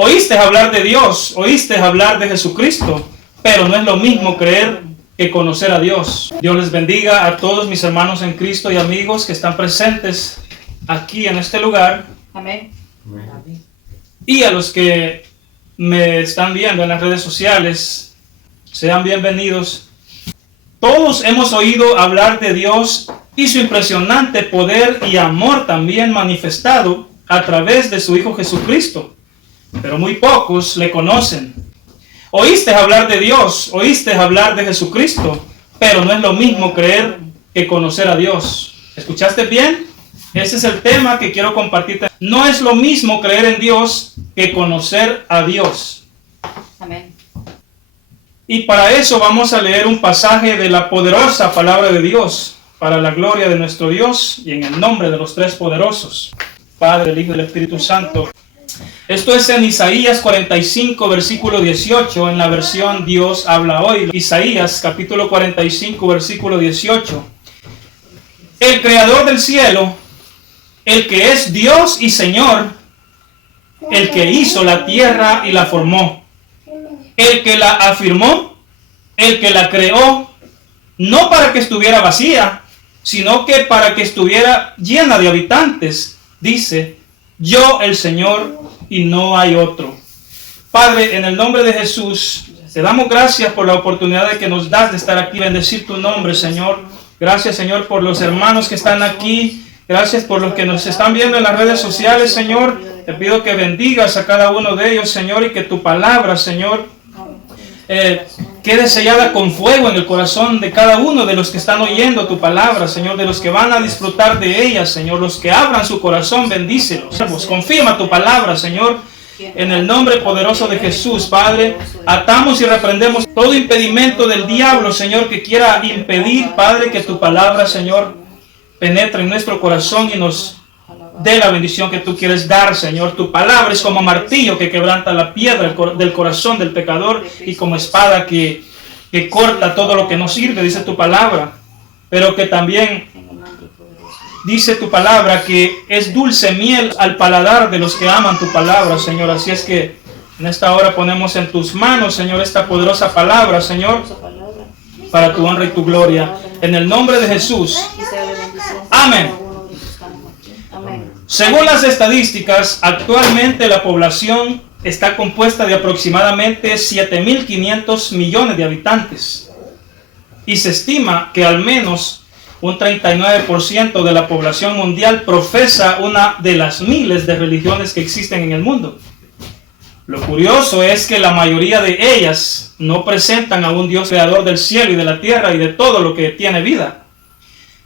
Oíste hablar de Dios, oíste hablar de Jesucristo, pero no es lo mismo creer que conocer a Dios. Dios les bendiga a todos mis hermanos en Cristo y amigos que están presentes aquí en este lugar. Amén. Y a los que me están viendo en las redes sociales, sean bienvenidos. Todos hemos oído hablar de Dios y su impresionante poder y amor también manifestado a través de su Hijo Jesucristo, pero muy pocos le conocen. Oíste hablar de Dios, oíste hablar de Jesucristo, pero no es lo mismo creer que conocer a Dios. ¿Escuchaste bien? Ese es el tema que quiero compartirte. No es lo mismo creer en Dios que conocer a Dios. Amén. Y para eso vamos a leer un pasaje de la poderosa palabra de Dios, para la gloria de nuestro Dios y en el nombre de los tres poderosos, Padre, el Hijo y el Espíritu Santo. Esto es en Isaías 45, versículo 18, en la versión Dios habla hoy. Isaías capítulo 45, versículo 18. El creador del cielo, el que es Dios y Señor, el que hizo la tierra y la formó, el que la afirmó, el que la creó, no para que estuviera vacía, sino que para que estuviera llena de habitantes, dice, yo el Señor y no hay otro. Padre, en el nombre de Jesús, te damos gracias por la oportunidad de que nos das de estar aquí, bendecir tu nombre, Señor. Gracias, Señor, por los hermanos que están aquí. Gracias por los que nos están viendo en las redes sociales, Señor. Te pido que bendigas a cada uno de ellos, Señor, y que tu palabra, Señor, quede sellada con fuego en el corazón de cada uno de los que están oyendo tu palabra, Señor, de los que van a disfrutar de ella, Señor, los que abran su corazón, bendícelos. Confirma tu palabra, Señor, en el nombre poderoso de Jesús, Padre. Atamos y reprendemos todo impedimento del diablo, Señor, que quiera impedir, Padre, que tu palabra, Señor, penetre en nuestro corazón y nos dé la bendición que tú quieres dar, Señor. Tu palabra es como martillo que quebranta la piedra del corazón del pecador y como espada que corta todo lo que no sirve, dice tu palabra. Pero que también dice tu palabra que es dulce miel al paladar de los que aman tu palabra, Señor. Así es que en esta hora ponemos en tus manos, Señor, esta poderosa palabra, Señor, para tu honra y tu gloria. En el nombre de Jesús. Amén. Según las estadísticas, actualmente la población está compuesta de aproximadamente 7.500 millones de habitantes. Y se estima que al menos un 39% de la población mundial profesa una de las miles de religiones que existen en el mundo. Lo curioso es que la mayoría de ellas no presentan a un Dios creador del cielo y de la tierra y de todo lo que tiene vida.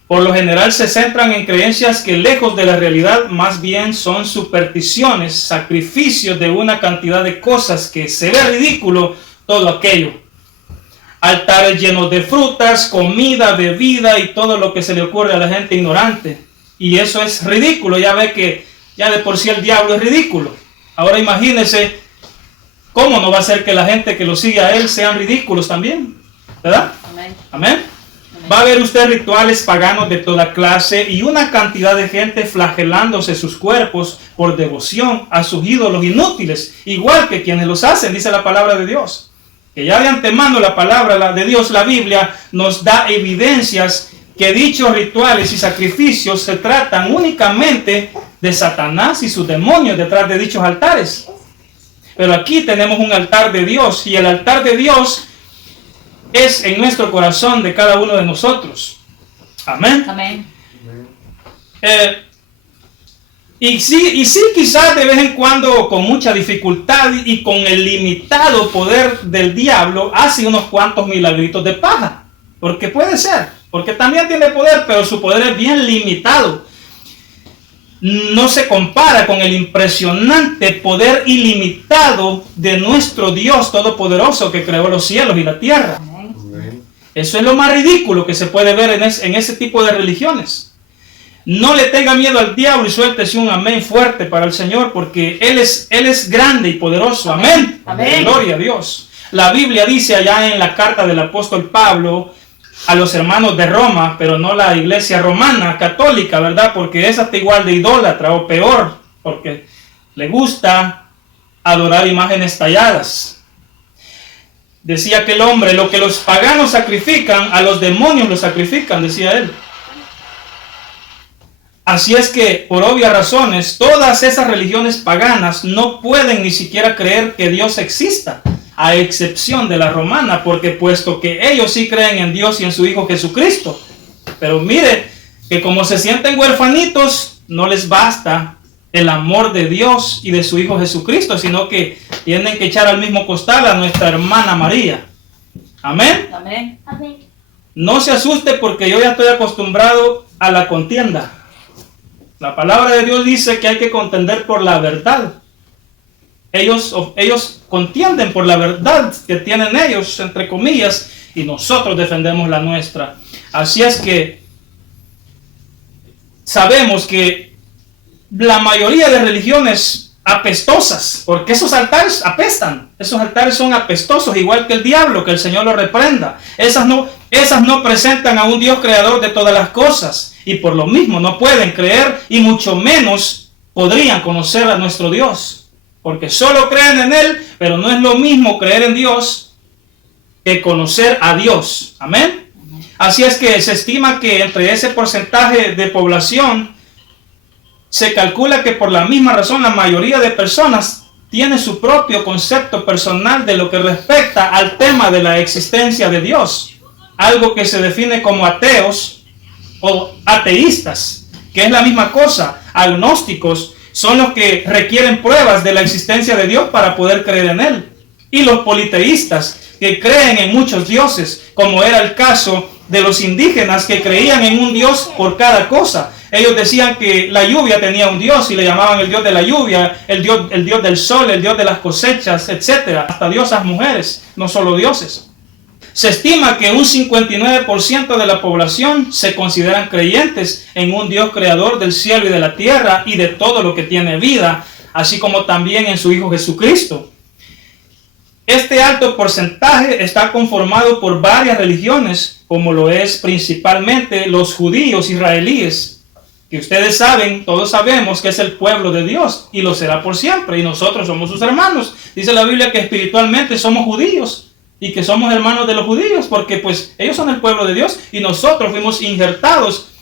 Por lo general se centran en creencias que lejos de la realidad más bien son supersticiones, sacrificios de una cantidad de cosas que se ve ridículo todo aquello. Altares llenos de frutas, comida, bebida y todo lo que se le ocurre a la gente ignorante. Y eso es ridículo, ya ve que ya de por sí el diablo es ridículo. Ahora imagínese cómo no va a ser que la gente que lo sigue a él sean ridículos también, ¿verdad? Amén. Amén. Va a ver usted rituales paganos de toda clase y una cantidad de gente flagelándose sus cuerpos por devoción a sus ídolos inútiles, igual que quienes los hacen, dice la palabra de Dios. Que ya de antemano la palabra de Dios, la Biblia, nos da evidencias que dichos rituales y sacrificios se tratan únicamente de Satanás y sus demonios detrás de dichos altares. Pero aquí tenemos un altar de Dios y el altar de Dios es en nuestro corazón de cada uno de nosotros. Amén. Amén. Y sí, quizás de vez en cuando con mucha dificultad y con el limitado poder del diablo hace unos cuantos milagritos de paja. Porque puede ser, porque también tiene poder, pero su poder es bien limitado. No se compara con el impresionante poder ilimitado de nuestro Dios Todopoderoso que creó los cielos y la tierra. Eso es lo más ridículo que se puede ver en ese tipo de religiones. No le tenga miedo al diablo y suéltese un amén fuerte para el Señor, porque Él es grande y poderoso. Amén. Amén. Gloria a Dios. La Biblia dice allá en la carta del apóstol Pablo a los hermanos de Roma, pero no la iglesia romana, católica, ¿verdad? Porque esa está igual de idólatra o peor, porque le gusta adorar imágenes talladas. Decía aquel hombre, lo que los paganos sacrifican, a los demonios los sacrifican, decía él. Así es que, por obvias razones, todas esas religiones paganas no pueden ni siquiera creer que Dios exista, a excepción de la romana, porque puesto que ellos sí creen en Dios y en su Hijo Jesucristo. Pero mire, que como se sienten huérfanitos, no les basta el amor de Dios y de su Hijo Jesucristo, sino que tienen que echar al mismo costal a nuestra hermana María. Amén. Amén. Amén. No se asuste porque yo ya estoy acostumbrado a la contienda. La palabra de Dios dice que hay que contender por la verdad. Ellos contienden por la verdad que tienen ellos, entre comillas, y nosotros defendemos la nuestra. Así es que sabemos que la mayoría de religiones apestosas, porque esos altares apestan, esos altares son apestosos, igual que el diablo, que el Señor lo reprenda. Esas no presentan a un Dios creador de todas las cosas, y por lo mismo no pueden creer, y mucho menos podrían conocer a nuestro Dios, porque solo creen en Él, pero no es lo mismo creer en Dios que conocer a Dios. Amén. Así es que se estima que entre ese porcentaje de población, se calcula que por la misma razón la mayoría de personas tiene su propio concepto personal de lo que respecta al tema de la existencia de Dios. Algo que se define como ateos o ateístas, que es la misma cosa. Agnósticos son los que requieren pruebas de la existencia de Dios para poder creer en Él. Y los politeístas, que creen en muchos dioses, como era el caso de los indígenas que creían en un Dios por cada cosa. Ellos decían que la lluvia tenía un Dios y le llamaban el Dios de la lluvia, el Dios del sol, el Dios de las cosechas, etc. Hasta diosas mujeres, no solo dioses. Se estima que un 59% de la población se consideran creyentes en un Dios creador del cielo y de la tierra y de todo lo que tiene vida, así como también en su Hijo Jesucristo. Este alto porcentaje está conformado por varias religiones, como lo es principalmente los judíos israelíes, que ustedes saben, todos sabemos que es el pueblo de Dios y lo será por siempre, y nosotros somos sus hermanos. Dice la Biblia que espiritualmente somos judíos y que somos hermanos de los judíos, porque pues ellos son el pueblo de Dios y nosotros fuimos injertados,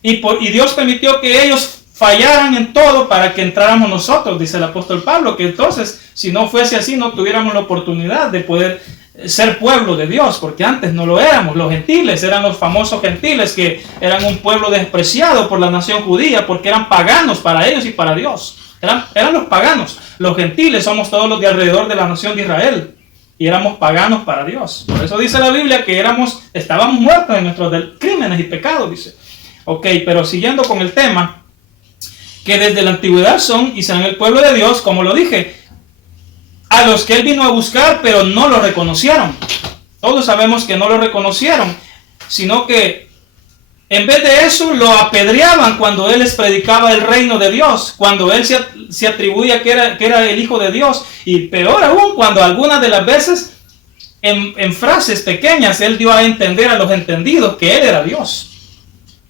y Dios permitió que ellos fallaran en todo para que entráramos nosotros, dice el apóstol Pablo, que entonces si no fuese así no tuviéramos la oportunidad de poder ser pueblo de Dios, porque antes no lo éramos. Los gentiles eran los famosos gentiles, que eran un pueblo despreciado por la nación judía porque eran paganos para ellos y para Dios. Eran los paganos. Los gentiles somos todos los de alrededor de la nación de Israel y éramos paganos para Dios. Por eso dice la Biblia que estábamos muertos en nuestros crímenes y pecados, dice. Ok, pero siguiendo con el tema, que desde la antigüedad son y serán el pueblo de Dios, como lo dije, a los que Él vino a buscar, pero no lo reconocieron. Todos sabemos que no lo reconocieron, sino que en vez de eso lo apedreaban cuando Él les predicaba el reino de Dios, cuando Él se atribuía que era el Hijo de Dios, y peor aún, cuando algunas de las veces en frases pequeñas Él dio a entender a los entendidos que Él era Dios.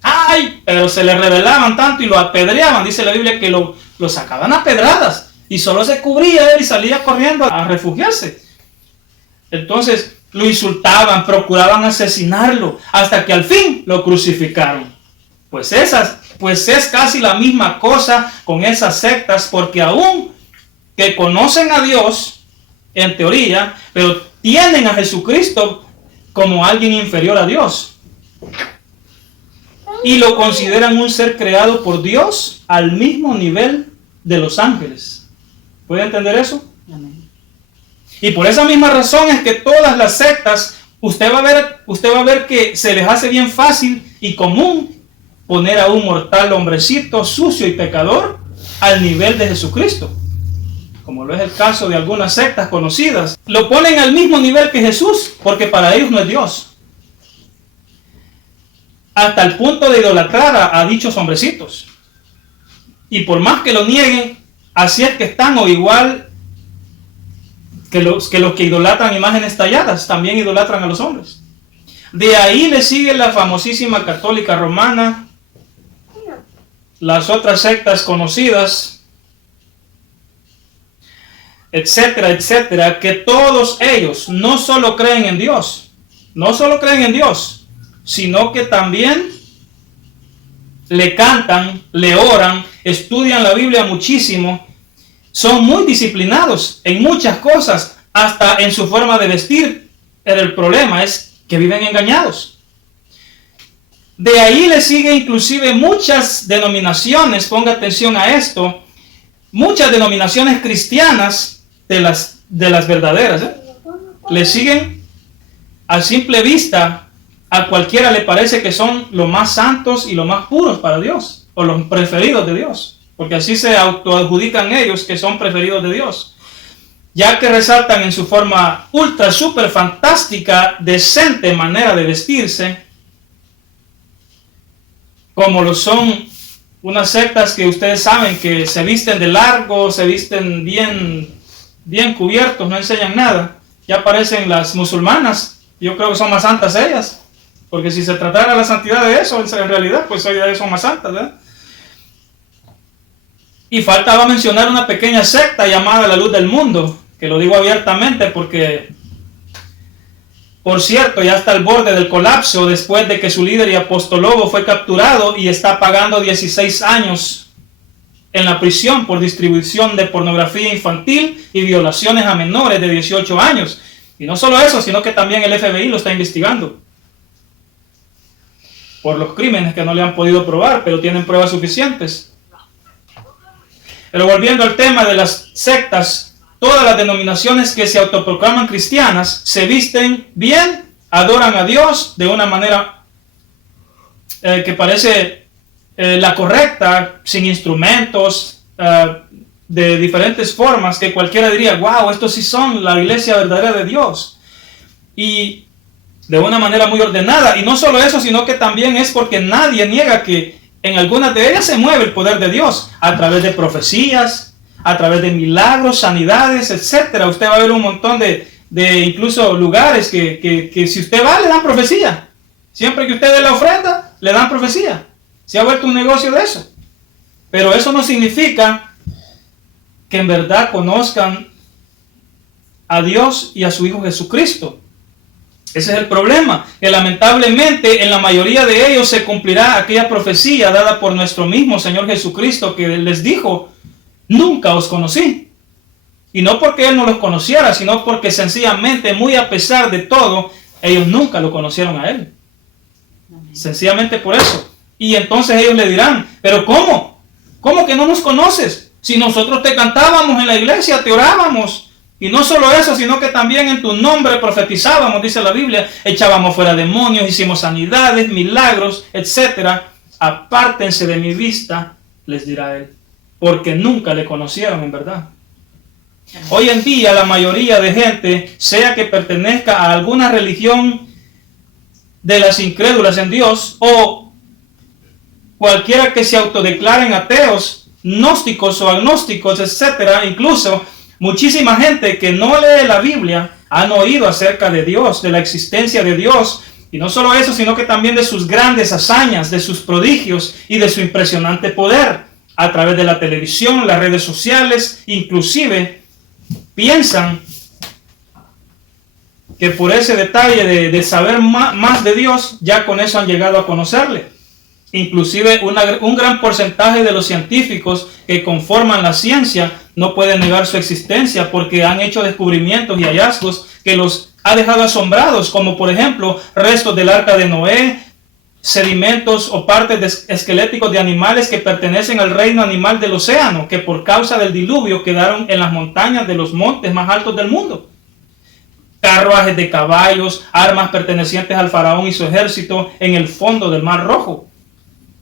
¡Ay! Pero se le rebelaban tanto y lo apedreaban. Dice la Biblia que lo sacaban a pedradas y solo se cubría él y salía corriendo a refugiarse. Entonces lo insultaban, procuraban asesinarlo, hasta que al fin lo crucificaron. Pues es casi la misma cosa con esas sectas, porque aún que conocen a Dios, en teoría, pero tienen a Jesucristo como alguien inferior a Dios. Y lo consideran un ser creado por Dios al mismo nivel de los ángeles. ¿Puede entender eso? Amén. Y por esa misma razón es que todas las sectas, usted va a ver que se les hace bien fácil y común poner a un mortal hombrecito sucio y pecador al nivel de Jesucristo. Como lo es el caso de algunas sectas conocidas. Lo ponen al mismo nivel que Jesús, porque para ellos no es Dios. Hasta el punto de idolatrar a dichos hombrecitos. Y por más que lo nieguen, así es que están, o igual que los que idolatran imágenes talladas, también idolatran a los hombres. De ahí le sigue la famosísima católica romana, las otras sectas conocidas, etcétera, etcétera, que todos ellos no solo creen en Dios, sino que también le cantan, le oran, estudian la Biblia muchísimo, son muy disciplinados en muchas cosas, hasta en su forma de vestir. Pero el problema es que viven engañados. De ahí le sigue inclusive muchas denominaciones, ponga atención a esto, muchas denominaciones cristianas de las verdaderas, le siguen a simple vista. A cualquiera le parece que son los más santos y los más puros para Dios, o los preferidos de Dios, porque así se autoadjudican ellos que son preferidos de Dios, ya que resaltan en su forma ultra, super fantástica, decente manera de vestirse, como lo son unas sectas que ustedes saben que se visten de largo, se visten bien cubiertos, no enseñan nada. Ya aparecen las musulmanas, yo creo que son más santas ellas. Porque si se tratara la santidad de eso, en realidad, pues ellas son más santas, ¿verdad? Y faltaba mencionar una pequeña secta llamada La Luz del Mundo, que lo digo abiertamente porque, por cierto, ya está al borde del colapso después de que su líder y apóstolo fue capturado y está pagando 16 años en la prisión por distribución de pornografía infantil y violaciones a menores de 18 años. Y no solo eso, sino que también el FBI lo está investigando por los crímenes que no le han podido probar, pero tienen pruebas suficientes. Pero volviendo al tema de las sectas, todas las denominaciones que se autoproclaman cristianas se visten bien, adoran a Dios de una manera que parece la correcta, sin instrumentos, de diferentes formas, que cualquiera diría, wow, estos sí son la iglesia verdadera de Dios. Y de una manera muy ordenada. Y no solo eso, sino que también es porque nadie niega que en algunas de ellas se mueve el poder de Dios a través de profecías, a través de milagros, sanidades, etcétera. Usted va a ver un montón de incluso lugares que si usted va, le dan profecía. Siempre que usted dé la ofrenda, le dan profecía. Se ha vuelto un negocio de eso. Pero eso no significa que en verdad conozcan a Dios y a su Hijo Jesucristo. Ese es el problema, que lamentablemente en la mayoría de ellos se cumplirá aquella profecía dada por nuestro mismo Señor Jesucristo, que les dijo, nunca os conocí. Y no porque Él no los conociera, sino porque sencillamente, muy a pesar de todo, ellos nunca lo conocieron a Él. Sencillamente por eso. Y entonces ellos le dirán, pero ¿cómo? ¿Cómo que no nos conoces? Si nosotros te cantábamos en la iglesia, te orábamos. Y no solo eso, sino que también en tu nombre profetizábamos, dice la Biblia, echábamos fuera demonios, hicimos sanidades, milagros, etc. Apártense de mi vista, les dirá Él, porque nunca le conocieron en verdad. Hoy en día la mayoría de gente, sea que pertenezca a alguna religión de las incrédulas en Dios, o cualquiera que se autodeclaren ateos, gnósticos o agnósticos, etc., incluso muchísima gente que no lee la Biblia han oído acerca de Dios, de la existencia de Dios, y no solo eso, sino que también de sus grandes hazañas, de sus prodigios y de su impresionante poder a través de la televisión, las redes sociales. Inclusive piensan que por ese detalle de saber más de Dios, ya con eso han llegado a conocerle. Inclusive un gran porcentaje de los científicos que conforman la ciencia no pueden negar su existencia porque han hecho descubrimientos y hallazgos que los ha dejado asombrados, como por ejemplo restos del arca de Noé, sedimentos o partes esqueléticos de animales que pertenecen al reino animal del océano, que por causa del diluvio quedaron en las montañas de los montes más altos del mundo. Carruajes de caballos, armas pertenecientes al faraón y su ejército en el fondo del Mar Rojo.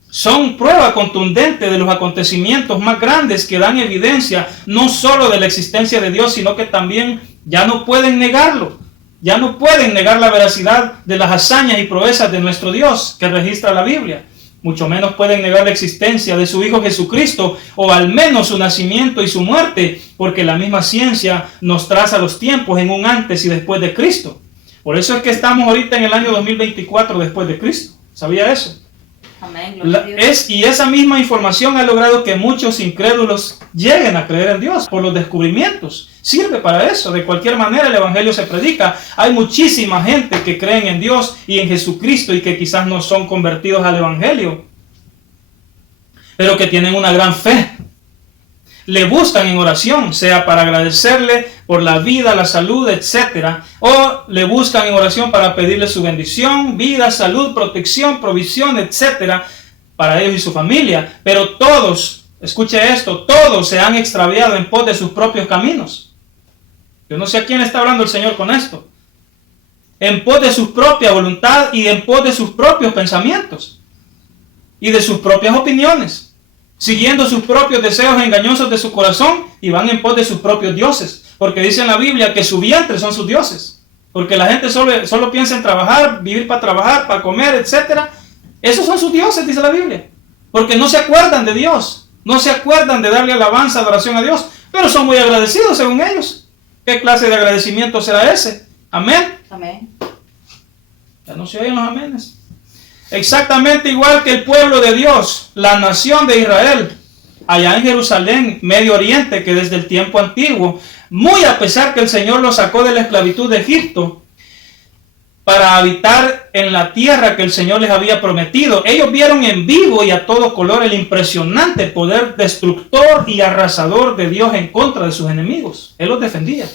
Son prueba contundente de los acontecimientos más grandes que dan evidencia no solo de la existencia de Dios, sino que también ya no pueden negarlo. Ya no pueden negar la veracidad de las hazañas y proezas de nuestro Dios que registra la Biblia. Mucho menos pueden negar la existencia de su Hijo Jesucristo, o al menos su nacimiento y su muerte, porque la misma ciencia nos traza los tiempos en un antes y después de Cristo. Por eso es que estamos ahorita en el año 2024 después de Cristo. ¿Sabía eso? Amén, gloria a Dios. Y esa misma información ha logrado que muchos incrédulos lleguen a creer en Dios por los descubrimientos. Sirve para eso. De cualquier manera el Evangelio se predica. Hay muchísima gente que creen en Dios y en Jesucristo y que quizás no son convertidos al Evangelio, pero que tienen una gran fe. Le buscan en oración, sea para agradecerle por la vida, la salud, etc. O le buscan en oración para pedirle su bendición, vida, salud, protección, provisión, etc. para ellos y su familia. Pero todos, escuche esto, todos se han extraviado en pos de sus propios caminos. Yo no sé a quién está hablando el Señor con esto. En pos de su propia voluntad y en pos de sus propios pensamientos y de sus propias opiniones, siguiendo sus propios deseos engañosos de su corazón, y van en pos de sus propios dioses, porque dice en la Biblia que su vientre son sus dioses, porque la gente solo piensa en trabajar, vivir para trabajar, para comer, etc. Esos son sus dioses, dice la Biblia, porque no se acuerdan de Dios, no se acuerdan de darle alabanza, adoración a Dios, pero son muy agradecidos según ellos. ¿Qué clase de agradecimiento será ese? Amén. Amén. Ya no se oyen los amenes. Exactamente igual que el pueblo de Dios, la nación de Israel, allá en Jerusalén, Medio Oriente, que desde el tiempo antiguo, muy a pesar que el Señor los sacó de la esclavitud de Egipto para habitar en la tierra que el Señor les había prometido, ellos vieron en vivo y a todo color el impresionante poder destructor y arrasador de Dios en contra de sus enemigos. Él los defendía.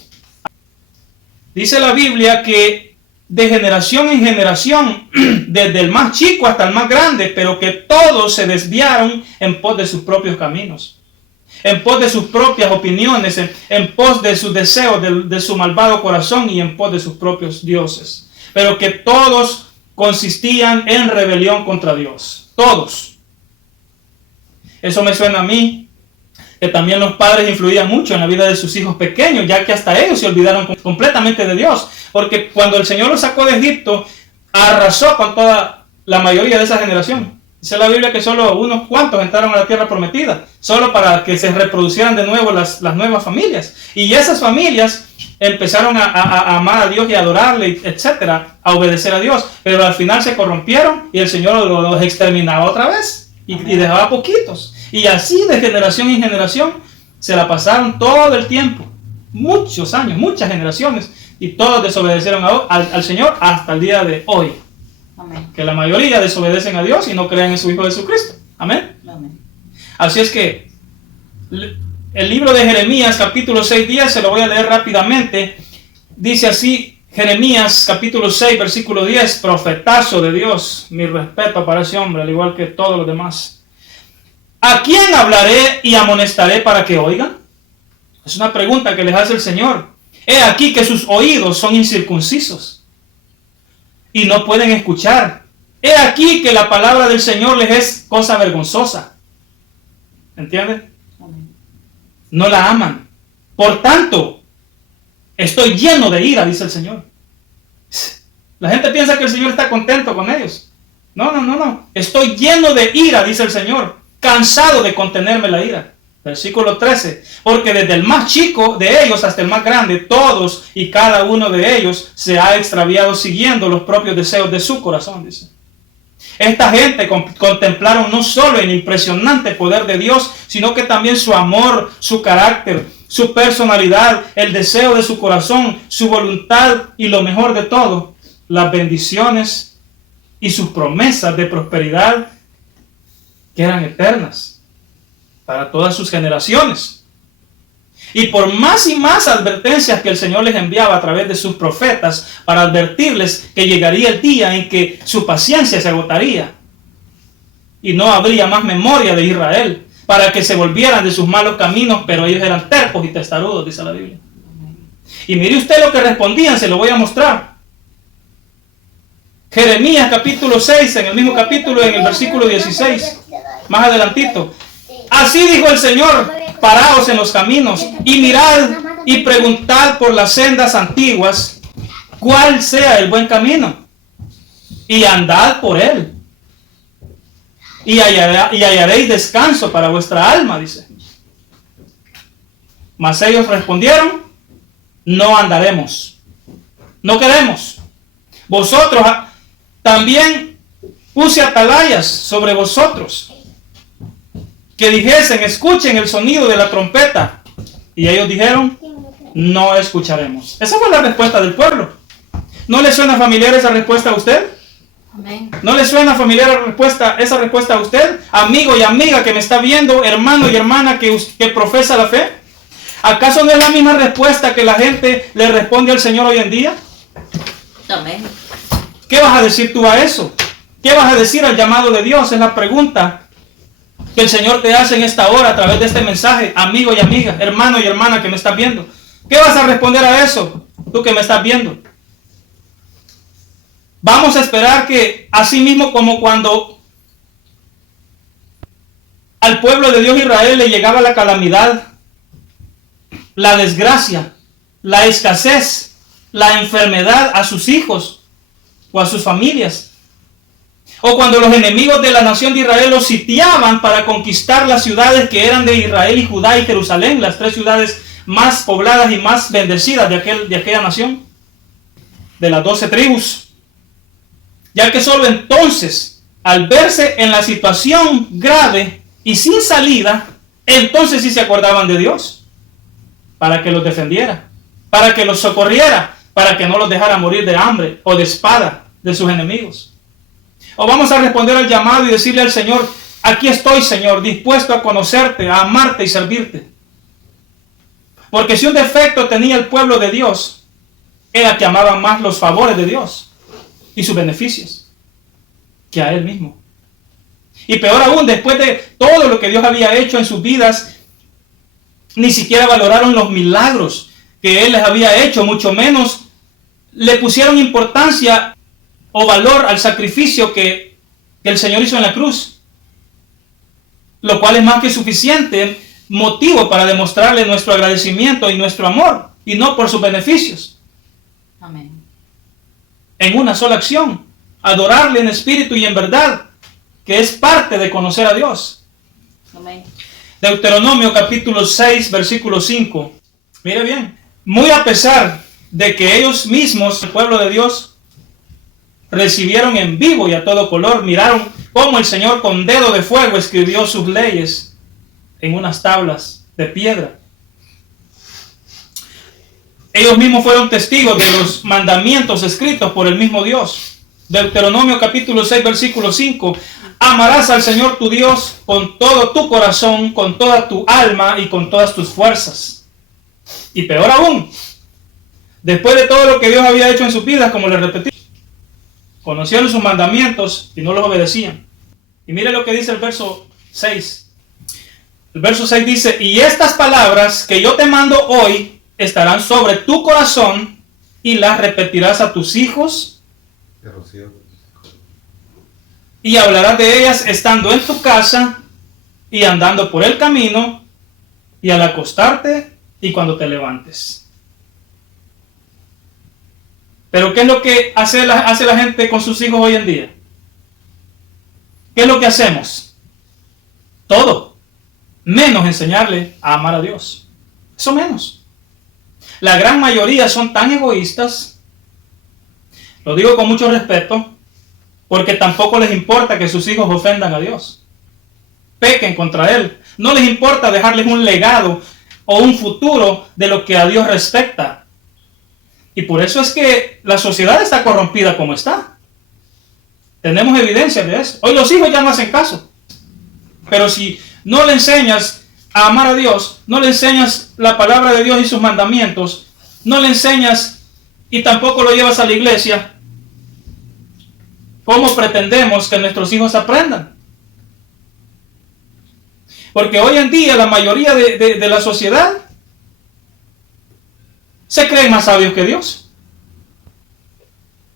Dice la Biblia que de generación en generación, desde el más chico hasta el más grande, pero que todos se desviaron en pos de sus propios caminos, en pos de sus propias opiniones, en pos de sus deseos, de su malvado corazón y en pos de sus propios dioses. Pero que todos consistían en rebelión contra Dios. Todos. Eso me suena a mí, que también los padres influían mucho en la vida de sus hijos pequeños, ya que hasta ellos se olvidaron completamente de Dios. Porque cuando el Señor los sacó de Egipto, arrasó con toda la mayoría de esa generación. Dice la Biblia que solo unos cuantos entraron a la tierra prometida, solo para que se reproducieran de nuevo las nuevas familias. Y esas familias empezaron a amar a Dios y a adorarle, etcétera, a obedecer a Dios. Pero al final se corrompieron y el Señor los exterminaba otra vez y dejaba poquitos. Y así de generación en generación se la pasaron todo el tiempo, muchos años, muchas generaciones, y todos desobedecieron al Señor hasta el día de hoy. Amén. Que la mayoría desobedecen a Dios y no creen en su Hijo Jesucristo. Amén. Amén. Así es que el libro de Jeremías, capítulo 6, 10, se lo voy a leer rápidamente. Dice así, Jeremías, capítulo 6, versículo 10, profetazo de Dios. Mi respeto para ese hombre, al igual que todos los demás. ¿A quién hablaré y amonestaré para que oigan? Es una pregunta que les hace el Señor. He aquí que sus oídos son incircuncisos y no pueden escuchar. He aquí que la palabra del Señor les es cosa vergonzosa. ¿Entienden? No la aman. Por tanto, estoy lleno de ira, dice el Señor. La gente piensa que el Señor está contento con ellos. No. Estoy lleno de ira, dice el Señor. Cansado de contenerme la ira. Versículo 13. Porque desde el más chico de ellos hasta el más grande, todos y cada uno de ellos se ha extraviado siguiendo los propios deseos de su corazón, dice. Esta gente contemplaron no solo el impresionante poder de Dios, sino que también su amor, su carácter, su personalidad, el deseo de su corazón, su voluntad y lo mejor de todo, las bendiciones y sus promesas de prosperidad que eran eternas para todas sus generaciones. Y por más y más advertencias que el Señor les enviaba a través de sus profetas para advertirles que llegaría el día en que su paciencia se agotaría y no habría más memoria de Israel, para que se volvieran de sus malos caminos, pero ellos eran tercos y testarudos, dice la Biblia. Y mire usted lo que respondían, se lo voy a mostrar. Jeremías capítulo 6, en el mismo capítulo, en el versículo 16, más adelantito. Así dijo el Señor, paraos en los caminos y mirad y preguntad por las sendas antiguas cuál sea el buen camino y andad por él y hallaréis descanso para vuestra alma, dice. Mas ellos respondieron, no andaremos, no queremos. Vosotros también puse atalayas sobre vosotros, que dijesen, escuchen el sonido de la trompeta. Y ellos dijeron, no escucharemos. Esa fue la respuesta del pueblo. ¿No le suena familiar esa respuesta a usted? Amén. ¿No le suena familiar esa respuesta a usted? Amigo y amiga que me está viendo, hermano y hermana que profesa la fe. ¿Acaso no es la misma respuesta que la gente le responde al Señor hoy en día? Amén. ¿Qué vas a decir tú a eso? ¿Qué vas a decir al llamado de Dios? Es la pregunta que el Señor te hace en esta hora a través de este mensaje, amigo y amiga, hermano y hermana que me estás viendo. ¿Qué vas a responder a eso, tú que me estás viendo? Vamos a esperar que, así mismo como cuando al pueblo de Dios Israel le llegaba la calamidad, la desgracia, la escasez, la enfermedad a sus hijos o a sus familias, o cuando los enemigos de la nación de Israel los sitiaban para conquistar las ciudades que eran de Israel y Judá y Jerusalén, las 3 ciudades más pobladas y más bendecidas de aquella nación, de las 12 tribus. Ya que solo entonces, al verse en la situación grave y sin salida, entonces sí se acordaban de Dios, para que los defendiera, para que los socorriera, para que no los dejara morir de hambre o de espada de sus enemigos. O vamos a responder al llamado y decirle al Señor, aquí estoy, Señor, dispuesto a conocerte, a amarte y servirte. Porque si un defecto tenía el pueblo de Dios, era que amaban más los favores de Dios y sus beneficios que a Él mismo. Y peor aún, después de todo lo que Dios había hecho en sus vidas, ni siquiera valoraron los milagros que Él les había hecho, mucho menos le pusieron importancia o valor al sacrificio que el Señor hizo en la cruz, lo cual es más que suficiente motivo para demostrarle nuestro agradecimiento y nuestro amor, y no por sus beneficios. Amén. En una sola acción, adorarle en espíritu y en verdad, que es parte de conocer a Dios. Amén. Deuteronomio capítulo 6, versículo 5. Mire bien, muy a pesar de que ellos mismos, el pueblo de Dios, recibieron en vivo y a todo color, miraron cómo el Señor con dedo de fuego escribió sus leyes en unas tablas de piedra. Ellos mismos fueron testigos de los mandamientos escritos por el mismo Dios. Deuteronomio capítulo 6, versículo 5. Amarás al Señor tu Dios con todo tu corazón, con toda tu alma y con todas tus fuerzas. Y peor aún, después de todo lo que Dios había hecho en sus vidas, como les repetí, conocieron sus mandamientos y no los obedecían. Y mire lo que dice el verso 6. El verso 6 dice, y estas palabras que yo te mando hoy estarán sobre tu corazón y las repetirás a tus hijos y hablarás de ellas estando en tu casa y andando por el camino y al acostarte y cuando te levantes. Pero ¿qué es lo que hace la gente con sus hijos hoy en día? ¿Qué es lo que hacemos? Todo, menos enseñarle a amar a Dios. Eso menos. La gran mayoría son tan egoístas, lo digo con mucho respeto, porque tampoco les importa que sus hijos ofendan a Dios, pequen contra Él. No les importa dejarles un legado o un futuro de lo que a Dios respecta. Y por eso es que la sociedad está corrompida como está. Tenemos evidencia de eso. Hoy los hijos ya no hacen caso. Pero si no le enseñas a amar a Dios, no le enseñas la palabra de Dios y sus mandamientos, no le enseñas y tampoco lo llevas a la iglesia, ¿cómo pretendemos que nuestros hijos aprendan? Porque hoy en día la mayoría de la sociedad se creen más sabios que Dios.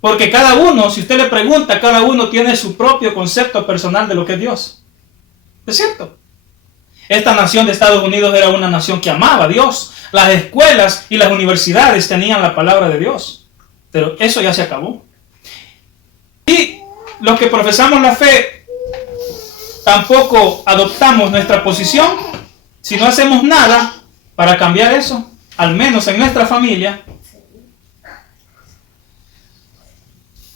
Porque cada uno, si usted le pregunta, cada uno tiene su propio concepto personal de lo que es Dios. ¿Es cierto? Esta nación de Estados Unidos era una nación que amaba a Dios. Las escuelas y las universidades tenían la palabra de Dios. Pero eso ya se acabó. Y los que profesamos la fe tampoco adoptamos nuestra posición. Si no hacemos nada para cambiar eso, al menos en nuestra familia,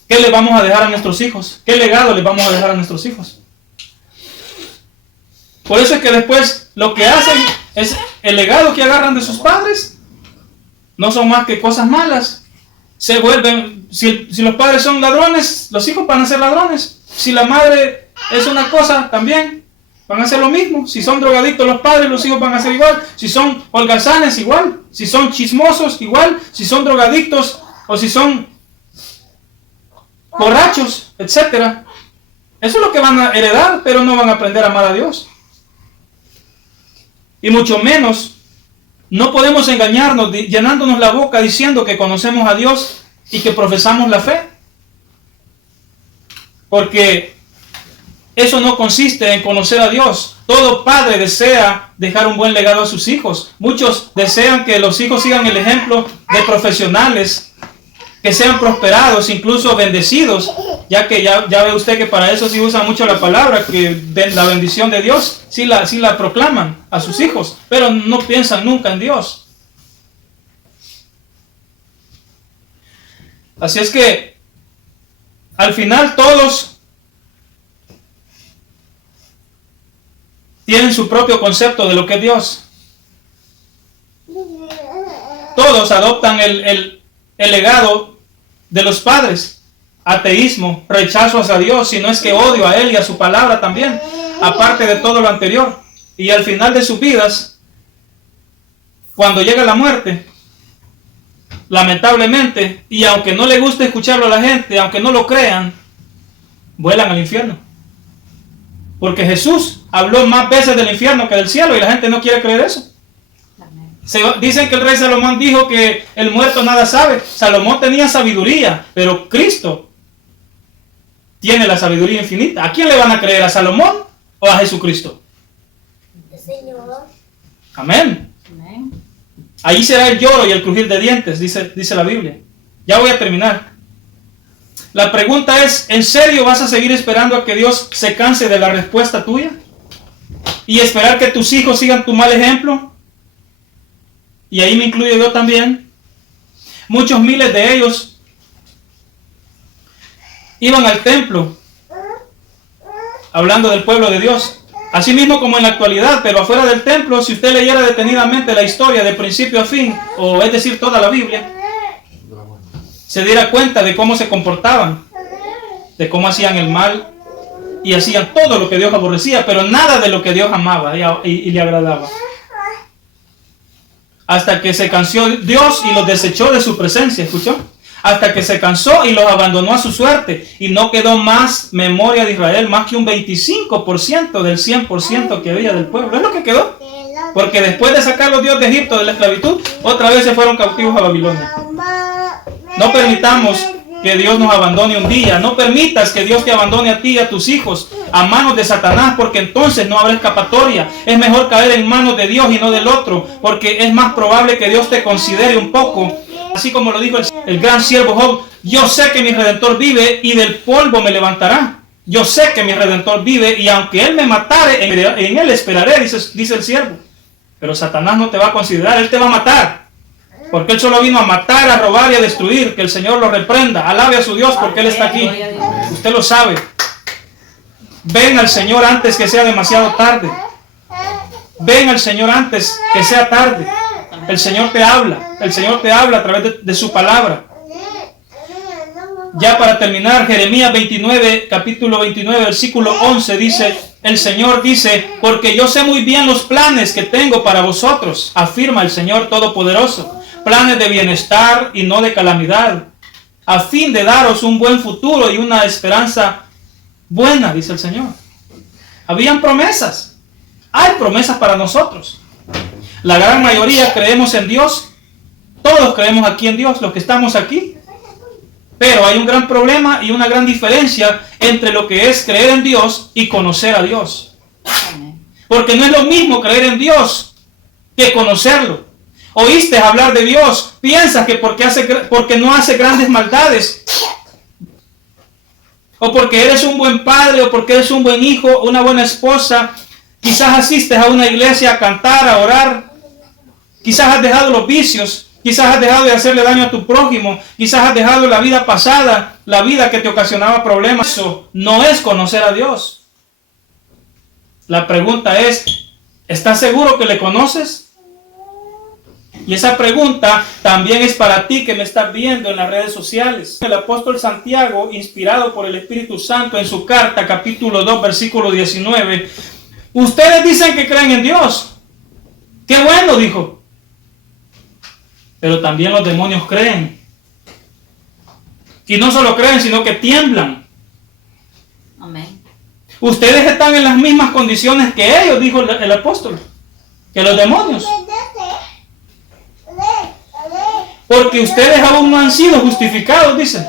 ¿qué le vamos a dejar a nuestros hijos? ¿Qué legado le vamos a dejar a nuestros hijos? Por eso es que después lo que hacen es el legado que agarran de sus padres. No son más que cosas malas. Se vuelven, si los padres son ladrones, los hijos van a ser ladrones. Si la madre es una cosa, también van a hacer lo mismo. Si son drogadictos los padres, los hijos van a ser igual. Si son holgazanes, igual. Si son chismosos, igual. Si son drogadictos o si son borrachos, etc. Eso es lo que van a heredar, pero no van a aprender a amar a Dios. Y mucho menos, no podemos engañarnos llenándonos la boca diciendo que conocemos a Dios y que profesamos la fe. Porque eso no consiste en conocer a Dios. Todo padre desea dejar un buen legado a sus hijos. Muchos desean que los hijos sigan el ejemplo de profesionales, que sean prosperados, incluso bendecidos, ya que ya ve usted que para eso sí usa mucho la palabra, que la bendición de Dios sí la proclaman a sus hijos, pero no piensan nunca en Dios. Así es que al final todos tienen su propio concepto de lo que es Dios. Todos adoptan el legado de los padres: ateísmo, rechazo hacia Dios, si no es que odio a Él y a su palabra también, aparte de todo lo anterior. Y al final de sus vidas, cuando llega la muerte, lamentablemente, y aunque no le guste escucharlo a la gente, aunque no lo crean, vuelan al infierno. Porque Jesús habló más veces del infierno que del cielo y la gente no quiere creer eso. Dicen que el rey Salomón dijo que el muerto nada sabe. Salomón tenía sabiduría, pero Cristo tiene la sabiduría infinita. ¿A quién le van a creer? ¿A Salomón o a Jesucristo? Señor. Amén. Amén. Ahí será el lloro y el crujir de dientes, dice la Biblia. Ya voy a terminar. La pregunta es, ¿en serio vas a seguir esperando a que Dios se canse de la respuesta tuya? ¿Y esperar que tus hijos sigan tu mal ejemplo? Y ahí me incluyo yo también. Muchos miles de ellos iban al templo, hablando del pueblo de Dios, así mismo como en la actualidad, pero afuera del templo, si usted leyera detenidamente la historia de principio a fin, o es decir, toda la Biblia, se diera cuenta de cómo se comportaban, de cómo hacían el mal, y hacían todo lo que Dios aborrecía, pero nada de lo que Dios amaba y le agradaba. Hasta que se cansó Dios y los desechó de su presencia, ¿escuchó? Hasta que se cansó y los abandonó a su suerte. Y no quedó más memoria de Israel, más que un 25% del 100% que había del pueblo. Es lo que quedó. Porque después de sacarlos Dios de Egipto, de la esclavitud, otra vez se fueron cautivos a Babilonia. No permitamos que Dios nos abandone un día. No permitas que Dios te abandone a ti y a tus hijos a manos de Satanás, porque entonces no habrá escapatoria. Es mejor caer en manos de Dios y no del otro, porque es más probable que Dios te considere un poco. Así como lo dijo el gran siervo Job: yo sé que mi Redentor vive y del polvo me levantará. Yo sé que mi Redentor vive y aunque Él me matare, en Él esperaré, dice el siervo. Pero Satanás no te va a considerar, Él te va a matar. Porque Él solo vino a matar, a robar y a destruir. Que el Señor lo reprenda. Alabe a su Dios porque Él está aquí. Usted lo sabe. Ven al Señor antes que sea demasiado tarde. Ven al Señor antes que sea tarde. El Señor te habla. El Señor te habla a través de su palabra. Ya para terminar, Jeremías 29, capítulo 29, versículo 11 dice: el Señor dice, porque yo sé muy bien los planes que tengo para vosotros, afirma el Señor Todopoderoso. Planes de bienestar y no de calamidad, a fin de daros un buen futuro y una esperanza buena, dice el Señor. Habían promesas. Hay promesas para nosotros. La gran mayoría creemos en Dios. Todos creemos aquí en Dios, los que estamos aquí. Pero hay un gran problema y una gran diferencia entre lo que es creer en Dios y conocer a Dios. Porque no es lo mismo creer en Dios que conocerlo. Oíste hablar de Dios, piensas que porque no hace grandes maldades, o porque eres un buen padre, o porque eres un buen hijo, una buena esposa, quizás asistes a una iglesia a cantar, a orar, quizás has dejado los vicios, Quizás has dejado de hacerle daño a tu prójimo. Quizás has dejado la vida pasada, la vida que te ocasionaba problemas. Eso no es conocer a Dios. La pregunta es, ¿estás seguro que le conoces? Y esa pregunta también es para ti que me estás viendo en las redes sociales. El apóstol Santiago, inspirado por el Espíritu Santo en su carta, capítulo 2, versículo 19. Ustedes dicen que creen en Dios. ¡Qué bueno!, dijo. Pero también los demonios creen. Y no solo creen, sino que tiemblan. Amén. Ustedes están en las mismas condiciones que ellos, dijo el apóstol, que los demonios. Porque ustedes aún no han sido justificados, dice.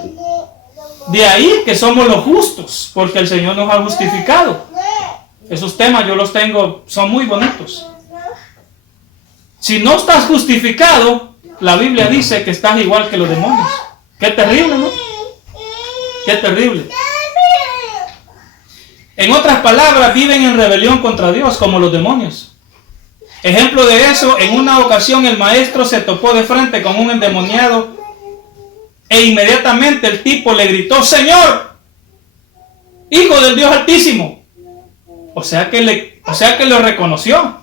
De ahí que somos los justos, porque el Señor nos ha justificado. Esos temas yo los tengo, son muy bonitos. Si no estás justificado, la Biblia dice que estás igual que los demonios. Qué terrible, ¿no? Qué terrible. En otras palabras, viven en rebelión contra Dios, como los demonios. Ejemplo de eso, en una ocasión el maestro se topó de frente con un endemoniado e inmediatamente el tipo le gritó: Señor, Hijo del Dios Altísimo. O sea que lo reconoció.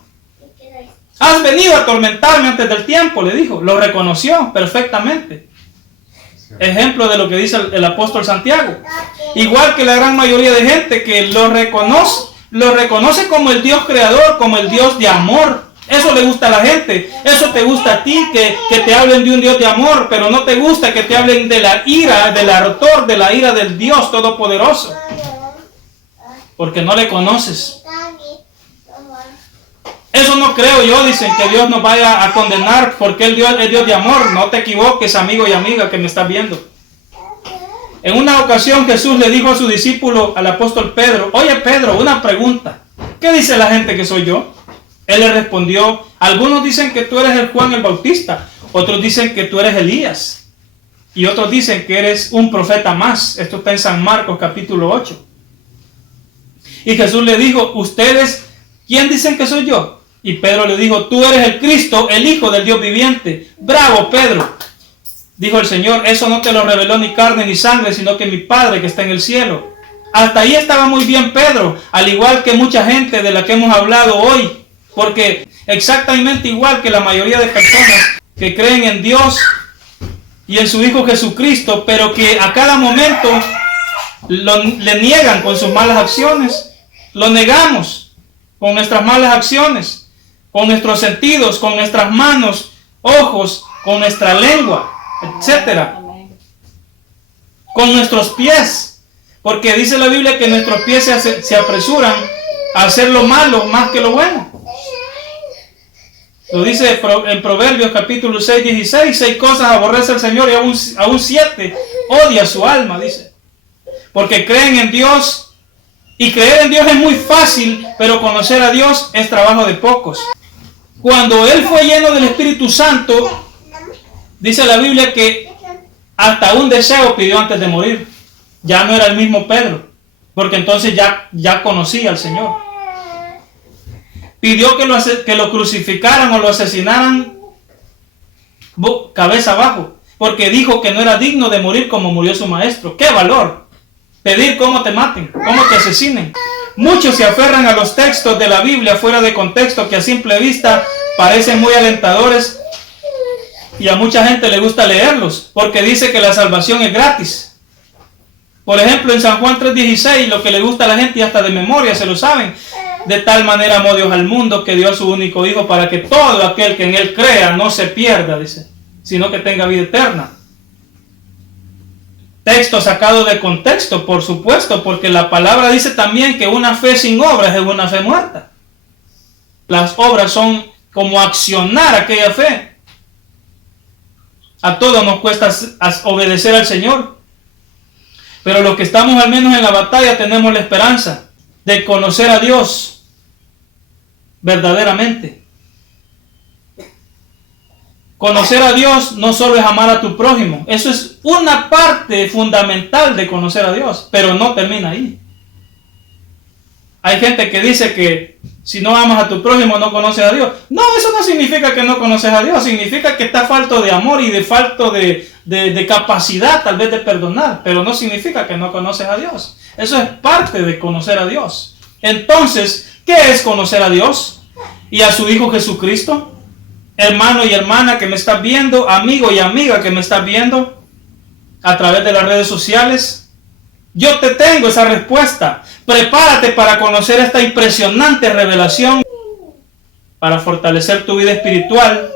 Has venido a atormentarme antes del tiempo, le dijo. Lo reconoció perfectamente. Ejemplo de lo que dice el apóstol Santiago. Igual que la gran mayoría de gente que lo reconoce como el Dios creador, como el Dios de amor. Eso le gusta a la gente. Eso te gusta a ti, que te hablen de un Dios de amor, pero no te gusta que te hablen de la ira, del autor de la ira del Dios Todopoderoso. Porque no le conoces. Eso no creo yo, dicen, que Dios nos vaya a condenar porque el Dios es Dios de amor. No te equivoques, amigo y amiga que me estás viendo. En una ocasión Jesús le dijo a su discípulo, al apóstol Pedro: Oye Pedro, una pregunta. ¿Qué dice la gente que soy yo? Él le respondió: algunos dicen que tú eres el Juan el Bautista, otros dicen que tú eres Elías, y otros dicen que eres un profeta más. Esto está en San Marcos capítulo 8. Y Jesús le dijo: ¿ustedes quién dicen que soy yo? Y Pedro le dijo: tú eres el Cristo, el Hijo del Dios viviente. ¡Bravo, Pedro! Dijo el Señor: eso no te lo reveló ni carne ni sangre, sino que mi Padre que está en el cielo. Hasta ahí estaba muy bien Pedro, al igual que mucha gente de la que hemos hablado hoy. Porque exactamente igual que la mayoría de personas que creen en Dios y en su Hijo Jesucristo, pero que a cada momento le niegan con sus malas acciones. Lo negamos con nuestras malas acciones, con nuestros sentidos, con nuestras manos, ojos, con nuestra lengua, etcétera. Con nuestros pies, porque dice la Biblia que nuestros pies se apresuran a hacer lo malo más que lo bueno. Lo dice en Proverbios capítulo 6, 16, 6 cosas aborrece el Señor y aún 7 odia su alma, dice. Porque creen en Dios, y creer en Dios es muy fácil, pero conocer a Dios es trabajo de pocos. Cuando él fue lleno del Espíritu Santo, dice la Biblia que hasta un deseo pidió antes de morir. Ya no era el mismo Pedro, porque entonces ya conocía al Señor. Pidió que lo crucificaran o lo asesinaran cabeza abajo, porque dijo que no era digno de morir como murió su maestro. ¡Qué valor! Pedir cómo te maten, cómo te asesinen. Muchos se aferran a los textos de la Biblia fuera de contexto, que a simple vista parecen muy alentadores, y a mucha gente le gusta leerlos, porque dice que la salvación es gratis. Por ejemplo, en San Juan 3:16, lo que le gusta a la gente y hasta de memoria se lo saben. De tal manera amó Dios al mundo que dio a su único Hijo para que todo aquel que en Él crea no se pierda, dice, sino que tenga vida eterna. Texto sacado de contexto, por supuesto, porque la palabra dice también que una fe sin obras es una fe muerta. Las obras son como accionar aquella fe. A todos nos cuesta obedecer al Señor, pero los que estamos al menos en la batalla tenemos la esperanza de conocer a Dios verdaderamente. Conocer a Dios no solo es amar a tu prójimo, eso es una parte fundamental de conocer a Dios, pero no termina ahí. Hay gente que dice que si no amas a tu prójimo no conoces a Dios. No, eso no significa que no conoces a Dios. Significa que estás falto de amor y de falto de capacidad tal vez de perdonar. Pero no significa que no conoces a Dios. Eso es parte de conocer a Dios. Entonces, ¿qué es conocer a Dios y a su Hijo Jesucristo? Hermano y hermana que me estás viendo, amigo y amiga que me estás viendo a través de las redes sociales, yo te tengo esa respuesta. Prepárate para conocer esta impresionante revelación, para fortalecer tu vida espiritual.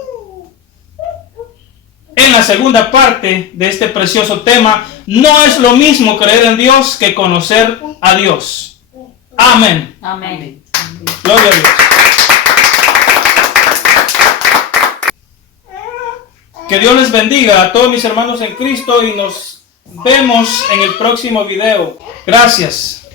En la segunda parte de este precioso tema, no es lo mismo creer en Dios que conocer a Dios. Amén. Amén. Gloria a Dios. Que Dios les bendiga a todos mis hermanos en Cristo y nos vemos en el próximo video. Gracias.